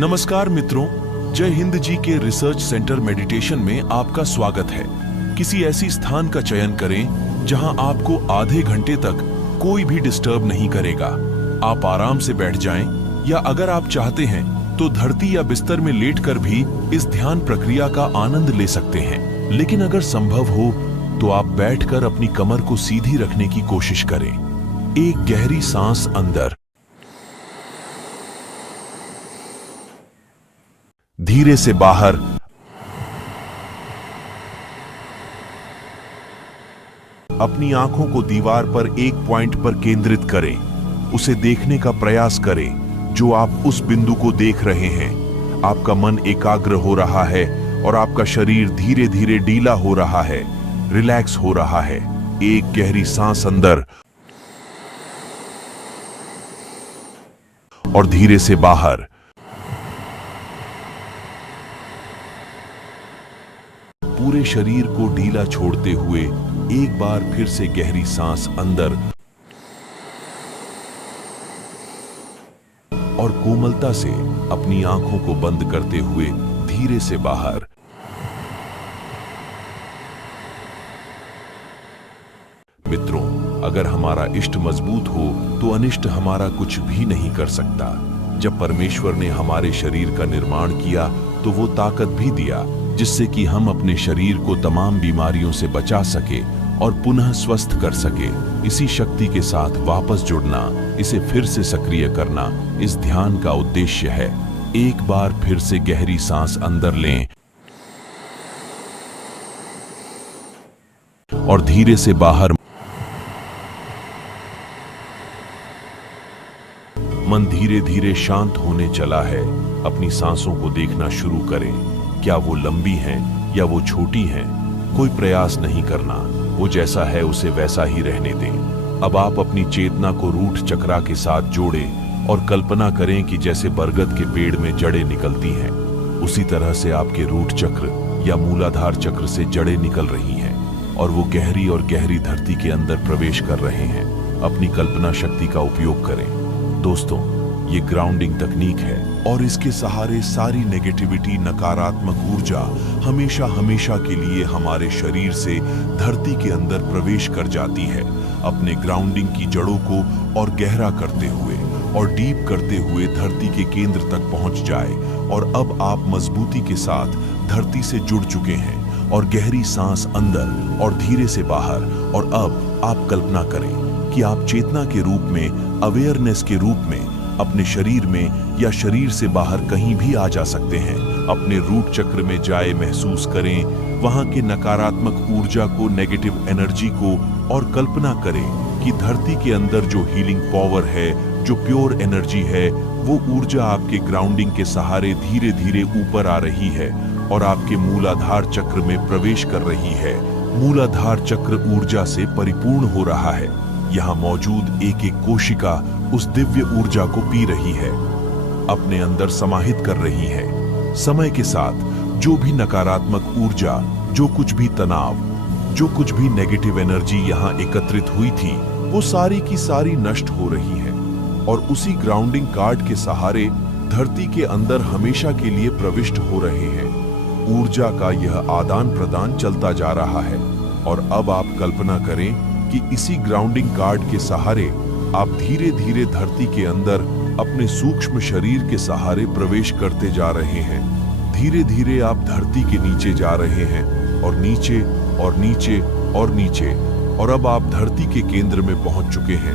नमस्कार मित्रों, जय हिंद जी के रिसर्च सेंटर मेडिटेशन में आपका स्वागत है। किसी ऐसी स्थान का चयन करें जहां आपको आधे घंटे तक कोई भी डिस्टर्ब नहीं करेगा। आप आराम से बैठ जाएं या अगर आप चाहते हैं तो धरती या बिस्तर में लेटकर भी इस ध्यान प्रक्रिया का आनंद ले सकते हैं। लेकिन अगर संभव हो तो आप बैठकर अपनी कमर को सीधी रखने की कोशिश करें। एक गहरी सांस अंदर, धीरे से बाहर। अपनी आंखों को दीवार पर एक पॉइंट पर केंद्रित करें। उसे देखने का प्रयास करें जो आप उस बिंदु को देख रहे हैं। आपका मन एकाग्र हो रहा है और आपका शरीर धीरे धीरे ढीला हो रहा है, रिलैक्स हो रहा है। एक गहरी सांस अंदर और धीरे से बाहर। पूरे शरीर को ढीला छोड़ते हुए एक बार फिर से गहरी सांस अंदर और कोमलता से अपनी आंखों को बंद करते हुए धीरे से बाहर। मित्रों, अगर हमारा इष्ट मजबूत हो तो अनिष्ट हमारा कुछ भी नहीं कर सकता। जब परमेश्वर ने हमारे शरीर का निर्माण किया तो वो ताकत भी दिया जिससे कि हम अपने शरीर को तमाम बीमारियों से बचा सके और पुनः स्वस्थ कर सके। इसी शक्ति के साथ वापस जुड़ना, इसे फिर से सक्रिय करना इस ध्यान का उद्देश्य है। एक बार फिर से गहरी सांस अंदर लें और धीरे से बाहर। मन धीरे धीरे शांत होने चला है। अपनी सांसों को देखना शुरू करें, क्या वो लंबी हैं या वो छोटी हैं। कोई प्रयास नहीं करना, वो जैसा है उसे वैसा ही रहने दें। अब आप अपनी चेतना को रूट चक्र के साथ जोड़ें और कल्पना करें कि जैसे बरगद के पेड़ में जड़ें निकलती हैं, उसी तरह से आपके रूट चक्र या मूलाधार चक्र से जड़ें निकल रही हैं और वो गहरी और गहरी धरती के अंदर प्रवेश कर रहे हैं। अपनी कल्पना शक्ति का उपयोग करें। दोस्तों, ये ग्राउंडिंग तकनीक है और इसके सहारे सारी नेगेटिविटी, नकारात्मक ऊर्जा हमेशा हमेशा के लिए हमारे शरीर से धरती के अंदर प्रवेश कर जाती है। अपने ग्राउंडिंग की जड़ों को और गहरा करते हुए और डीप करते हुए धरती के केंद्र तक पहुंच जाए और अब आप मजबूती के साथ धरती से जुड़ चुके हैं। और गहरी सांस अंदर और धीरे से बाहर। और अब आप कल्पना करें कि आप चेतना के रूप में, अवेयरनेस के रूप में अपने शरीर में या शरीर से बाहर कहीं भी आ जा सकते हैं। अपने रूट चक्र में जाए महसूस करें वहां के नकारात्मक ऊर्जा को, नेगेटिव एनर्जी को, और कल्पना करें कि धरती के अंदर जो हीलिंग पावर है, जो प्योर एनर्जी है, वो ऊर्जा आपके ग्राउंडिंग के सहारे धीरे धीरे ऊपर आ रही है और आपके मूलाधार चक्र में प्रवेश कर रही है। मूलाधार चक्र ऊर्जा से परिपूर्ण हो रहा है। यहाँ मौजूद एक एक कोशिका उस दिव्य ऊर्जा को पी रही है, अपने अंदर समाहित कर रही है। समय के साथ जो भी नकारात्मक ऊर्जा, जो कुछ भी तनाव, जो कुछ भी नेगेटिव एनर्जी यहाँ एकत्रित हुई थी, वो सारी की सारी नष्ट हो रही है और उसी ग्राउंडिंग कार्ड के सहारे धरती के अंदर हमेशा के लिए प्रविष्ट हो रहे हैं। ऊर्जा का यह आदान प्रदान चलता जा रहा है और अब आप कल्पना करें कि इसी ग्राउंडिंग कार्ड के सहारे आप धीरे धीरे धरती के अंदर अपने सूक्ष्म शरीर के सहारे प्रवेश करते जा रहे हैं। धीरे धीरे आप धरती के नीचे जा रहे हैं और नीचे और नीचे और नीचे, और अब आप धरती के केंद्र में पहुंच चुके हैं।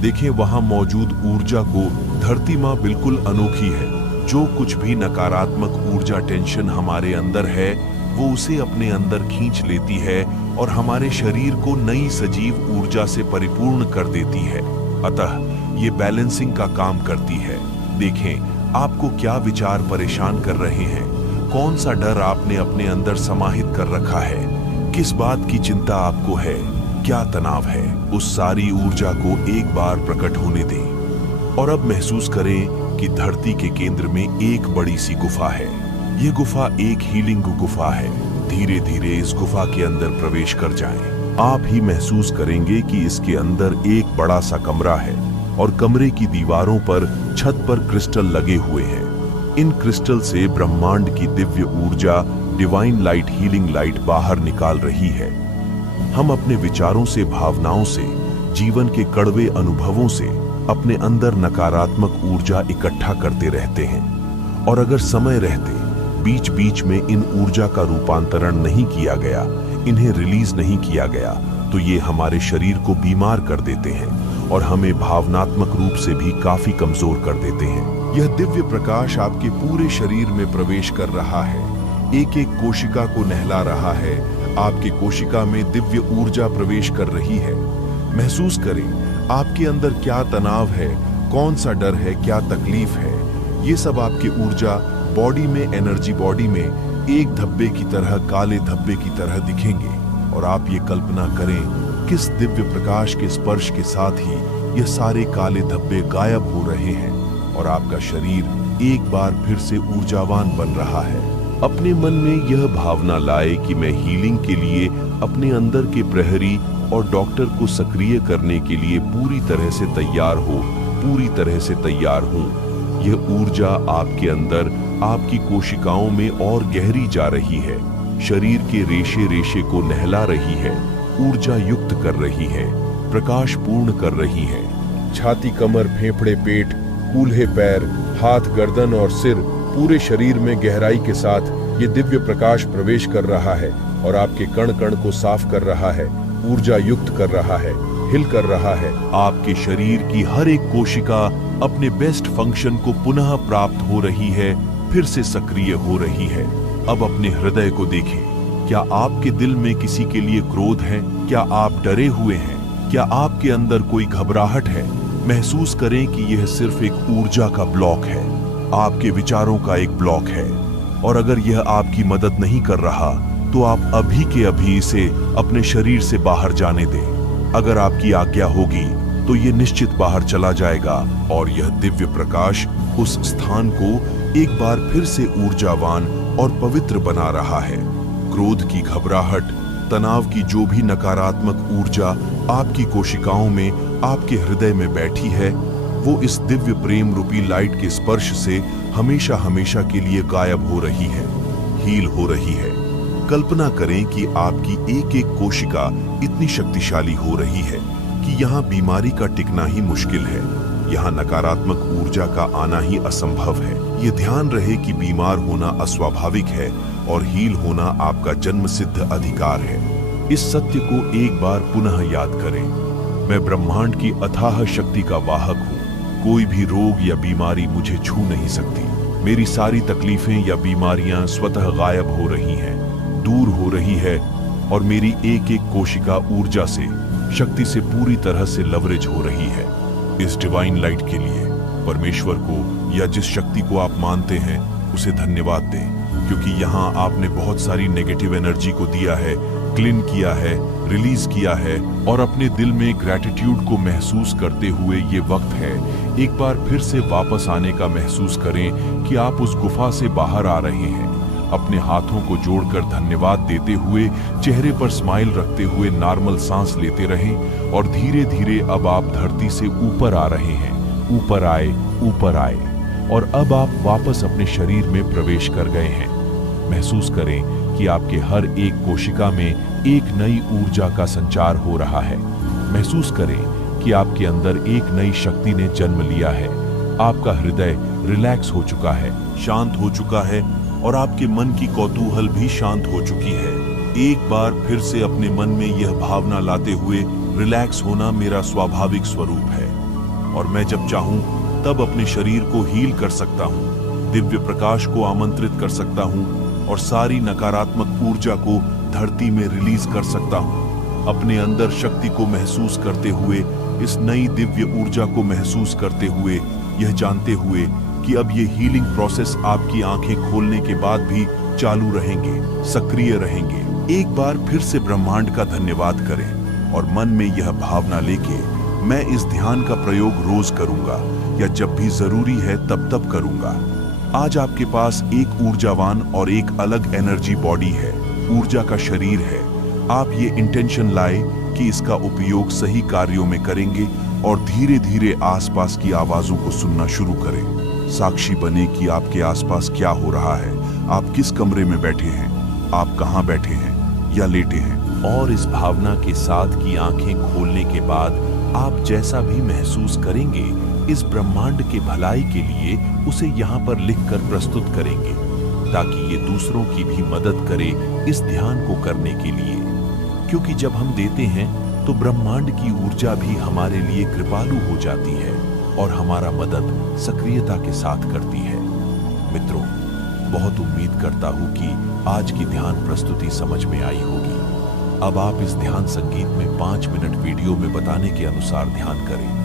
देखें, वहां मौजूद ऊर्जा को धरती मां बिल्कुल अनोखी है। जो कुछ भी नकारात्मक ऊर्जा, टेंशन हमारे अंदर है, वो उसे अपने अंदर खींच लेती है और हमारे शरीर को नई सजीव ऊर्जा से परिपूर्ण कर देती है। अतः ये बैलेंसिंग का काम करती है। देखें, आपको क्या विचार परेशान कर रहे हैं, कौन सा डर आपने अपने अंदर समाहित कर रखा है, किस बात की चिंता आपको है, क्या तनाव है, उस सारी ऊर्जा को एक बार प्रकट होने दें। और अब महसूस करें कि धरती के केंद्र में एक बड़ी सी गुफा है। ये गुफा एक हीलिंग गुफा है। धीरे धीरे इस गुफा के अंदर प्रवेश कर जाएं। आप ही महसूस करेंगे कि इसके अंदर एक बड़ा सा कमरा है और कमरे की दीवारों पर, छत पर क्रिस्टल लगे हुए हैं। इन क्रिस्टल से ब्रह्मांड की दिव्य ऊर्जा, डिवाइन लाइट, हीलिंग लाइट बाहर निकाल रही है। हम अपने विचारों से, भावनाओं से, जीवन के कड़वे अनुभवों से अपने अंदर नकारात्मक ऊर्जा इकट्ठा करते रहते हैं, और अगर समय रहते बीच बीच में इन ऊर्जा का रूपांतरण नहीं किया गया, इन्हें रिलीज नहीं किया गया, तो ये हमारे शरीर को बीमार कर देते हैं और हमें भावनात्मक रूप से भी काफी कमजोर कर देते हैं। यह दिव्य प्रकाश आपके पूरे शरीर में प्रवेश कर रहा है, एक एक कोशिका को नहला रहा है। आपके कोशिका में दिव्य ऊर्जा प्रवेश कर रही है। महसूस करें आपके अंदर क्या तनाव है, कौन सा डर है, क्या तकलीफ है। ये सब आपकी ऊर्जा बॉडी में, एनर्जी बॉडी में एक धब्बे की तरह, काले धब्बे की तरह दिखेंगे। और आप ये कल्पना करें किस दिव्य प्रकाश के स्पर्श के साथ ही ये सारे काले धब्बे गायब हो रहे हैं और आपका शरीर एक बार फिर से ऊर्जावान बन रहा है। अपने मन में यह भावना लाए कि मैं हीलिंग के लिए अपने अंदर के प्रहरी और डॉक्टर को सक्रिय करने के लिए पूरी तरह से तैयार हो, पूरी तरह से तैयार हूं। यह ऊर्जा आपके अंदर, आपकी कोशिकाओं में और गहरी जा रही है, शरीर के रेशे रेशे को नहला रही है, ऊर्जा युक्त कर रही है, प्रकाश पूर्ण कर रही है। छाती, कमर, फेफड़े, पेट, कूल्हे पैर, हाथ, गर्दन और सिर, पूरे शरीर में गहराई के साथ ये दिव्य प्रकाश प्रवेश कर रहा है और आपके कण कण को साफ कर रहा है, ऊर्जा युक्त कर रहा है, हिल कर रहा है। आपके शरीर की हर एक कोशिका अपने बेस्ट फंक्शन को पुनः प्राप्त हो रही है, फिर से सक्रिय हो रही है। अब अपने हृदय को देखें। क्या आपके दिल में किसी के लिए क्रोध है? क्या आप डरे हुए हैं? क्या आपके अंदर कोई घबराहट है? महसूस करें कि यह सिर्फ एक ऊर्जा का ब्लॉक है, आपके विचारों का एक ब्लॉक है। और अगर यह आपकी मदद नहीं कर रहा तो आप अभी के अभी इसे अपने शरीर से बाहर जाने दें। अगर आपकी आज्ञा होगी तो ये निश्चित बाहर चला जाएगा और यह दिव्य प्रकाश उस स्थान को एक बार फिर से ऊर्जावान और पवित्र बना रहा है। क्रोध की, घबराहट, तनाव की जो भी नकारात्मक ऊर्जा आपकी कोशिकाओं में, आपके हृदय में बैठी है, वो इस दिव्य प्रेम रूपी लाइट के स्पर्श से हमेशा हमेशा के लिए गायब हो रही है, हील हो रही है। कल्पना करें कि आपकी एक एक कोशिका इतनी शक्तिशाली हो रही है कि यहाँ बीमारी का टिकना ही मुश्किल है, यहाँ नकारात्मक ऊर्जा का आना ही असंभव है। ये ध्यान रहे कि बीमार होना अस्वाभाविक है और हील होना आपका जन्मसिद्ध अधिकार है। इस सत्य को एक बार पुनः याद करें। मैं ब्रह्मांड की अथाह शक्ति का वाहक हूँ। कोई भी रोग या बीमारी मुझे छू नहीं सकती। मेरी सारी तकलीफें या बीमारियां स्वतः गायब हो रही हैं, दूर हो रही है और मेरी एक एक कोशिका ऊर्जा से, शक्ति से पूरी तरह से लवरेज हो रही है। इस डिवाइन लाइट के लिए परमेश्वर को या जिस शक्ति को आप मानते हैं उसे धन्यवाद दें, क्योंकि यहाँ आपने बहुत सारी नेगेटिव एनर्जी को दिया है, क्लीन किया है, रिलीज किया है। और अपने दिल में ग्रैटिट्यूड को महसूस करते हुए ये वक्त है एक बार फिर से वापस आने का। महसूस करें कि आप उस गुफा से बाहर आ रहे हैं। अपने हाथों को जोड़कर धन्यवाद देते हुए, चेहरे पर स्माइल रखते हुए नॉर्मल सांस लेते रहें और धीरे धीरे अब आप धरती से ऊपर आ रहे हैं। ऊपर आए, ऊपर आए और अब आप वापस अपने शरीर में प्रवेश कर गए हैं। महसूस करें कि आपके हर एक कोशिका में एक नई ऊर्जा का संचार हो रहा है। महसूस करें कि आपके अंदर एक नई शक्ति ने जन्म लिया है। आपका हृदय रिलैक्स हो चुका है, शांत हो चुका है और आपके मन की कौतूहल भी शांत हो चुकी है। एक बार फिर से अपने मन में यह भावना लाते हुए, रिलैक्स होना मेरा स्वाभाविक स्वरूप है और मैं जब चाहूं तब अपने शरीर को हील कर सकता हूं, दिव्य प्रकाश को आमंत्रित कर सकता हूं और सारी नकारात्मक ऊर्जा को धरती में रिलीज कर सकता हूं। अपने अंदर शक्ति को महसूस करते हुए, इस नई दिव्य ऊर्जा को महसूस करते हुए, यह जानते हुए कि अब ये हीलिंग प्रोसेस आपकी आंखें खोलने के बाद भी चालू रहेंगे, सक्रिय रहेंगे। एक बार फिर से ब्रह्मांड का धन्यवाद करें और मन में यह भावना लेके, मैं इस ध्यान का प्रयोग रोज करूंगा या जब भी जरूरी है तब करूंगा। आज आपके पास एक ऊर्जावान और एक अलग एनर्जी बॉडी है, ऊर्जा का शरीर है। आप ये इंटेंशन लाए कि इसका उपयोग सही कार्यों में करेंगे और धीरे धीरे आसपास की आवाजों को सुनना शुरू करें। साक्षी बने कि आपके आसपास क्या हो रहा है, आप किस कमरे में बैठे हैं, आप कहाँ बैठे हैं या लेटे हैं। और इस भावना के साथ कि आंखें खोलने के बाद आप जैसा भी महसूस करेंगे, इस ब्रह्मांड के भलाई के लिए उसे यहाँ पर लिखकर प्रस्तुत करेंगे, ताकि ये दूसरों की भी मदद करे इस ध्यान को करने के लिए। क्योंकि जब हम देते हैं तो ब्रह्मांड की ऊर्जा भी हमारे लिए कृपालु हो जाती है और हमारा मदद सक्रियता के साथ करती है। मित्रों, बहुत उम्मीद करता हूं कि आज की ध्यान प्रस्तुति समझ में आई होगी। अब आप इस ध्यान संगीत में 5 मिनट वीडियो में बताने के अनुसार ध्यान करें।